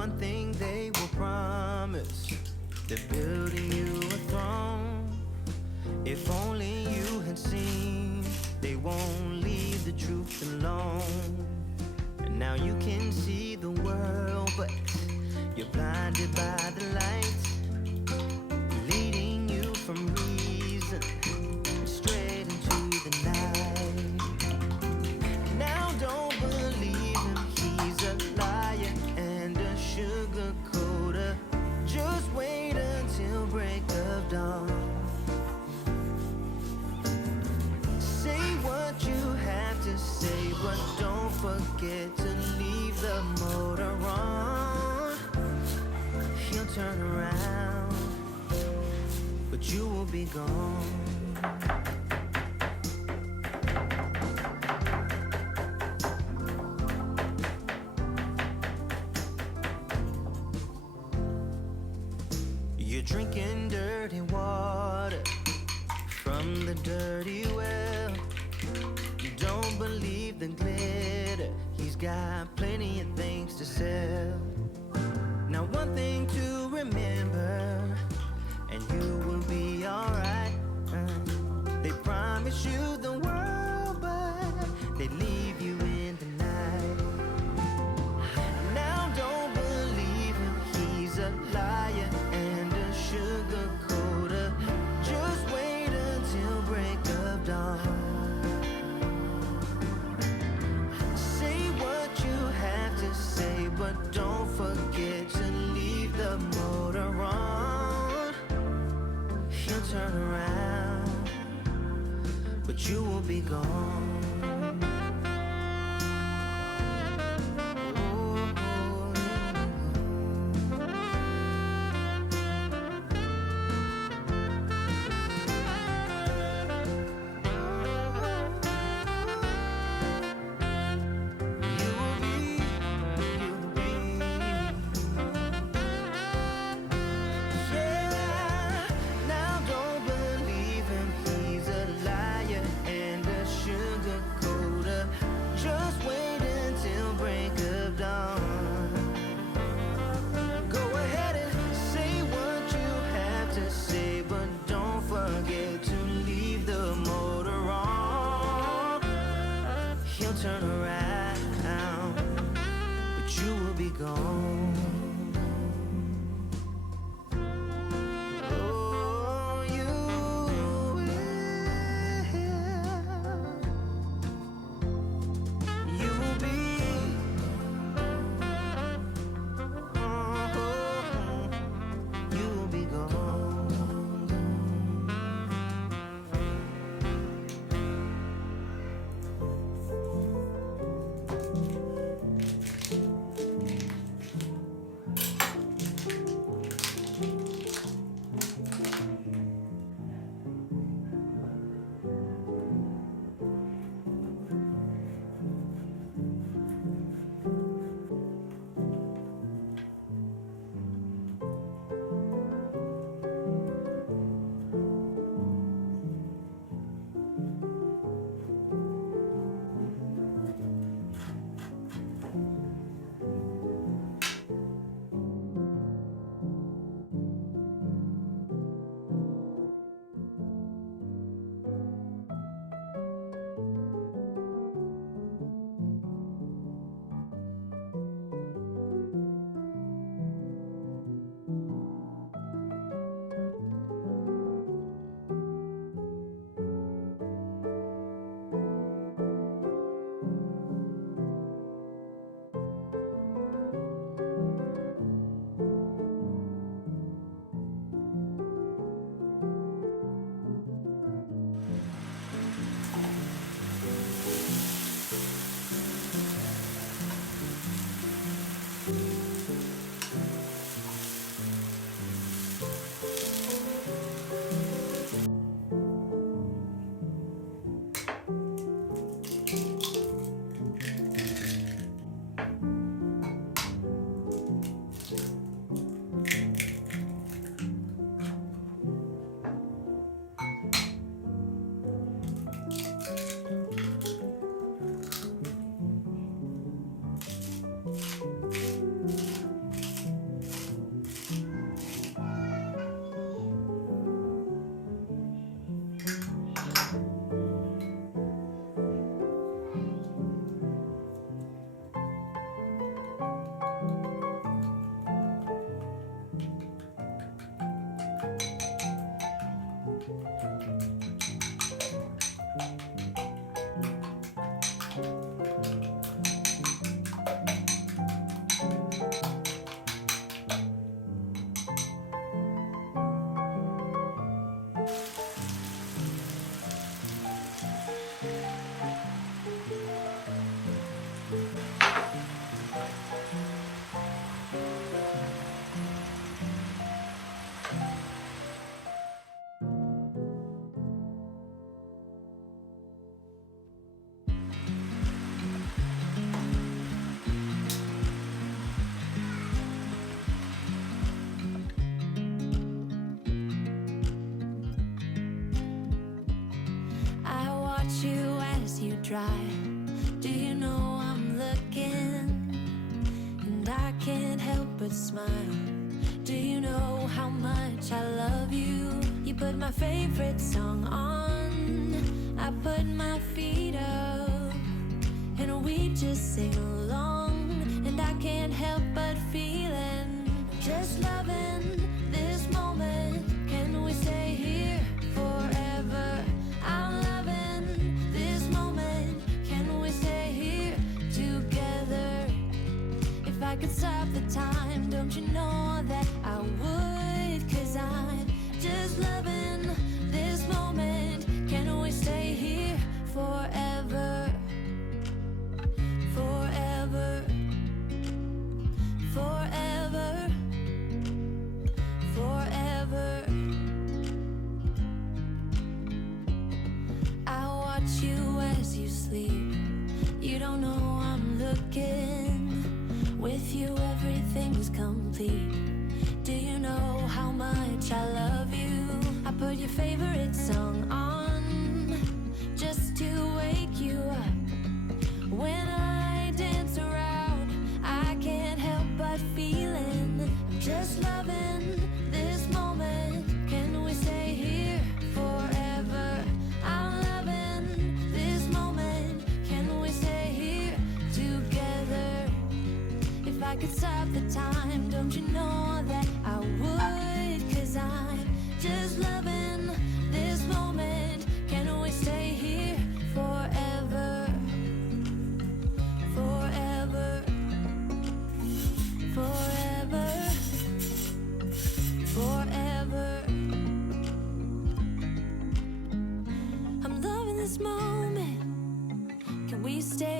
one thing they will promise, they're building you a throne. If only you had seen, they won't leave the truth alone. And now you can see the world, but you're blinded by the lights, leading you from reason straight into the night. Now don't believe him, he's a liar and a sugar coater. Just wait until break of dawn. Say what you have to say, but don't forget to leave the motor on. He'll turn around, but you will be gone. You're drinking dirty water from the dirty well. You don't believe the glitter, he's got plenty of things to sell. Now one thing to remember, and you will be alright. They promise you the world, but they leave you in the night. Now don't believe him, he's a liar and a sugar coater. Just wait until break of dawn. Say what you have to say, but don't forget to leave the motor on. He'll turn around, but you will be gone. Sugar You as you drive, do you know I'm looking? And I can't help but smile. Do you know how much I love you? You put my favorite song on, I put my feet up, and we just sing along. And I can't help but feeling, just loving this moment. Can we stay here forever? I'm loving this moment. Can we stay here together? If I could stop the time, don't you know that I would? 'Cause I'm just loving this moment. Can we stay here forever? Forever. Forever. Forever. I watch you as you sleep. You don't know I'm looking. With you everything's complete. Do you know how much I love you? I put your favorite song on just to wake you up. When I dance around, I can't help but feeling, I'm just loving this moment. Can we stay here forever? I'm loving this moment. Can we stay here together? If I could stop the time, don't you know that I would? 'Cause I'm just loving this moment. Can we stay here forever? Forever. Forever. Forever. I'm loving this moment. Can we stay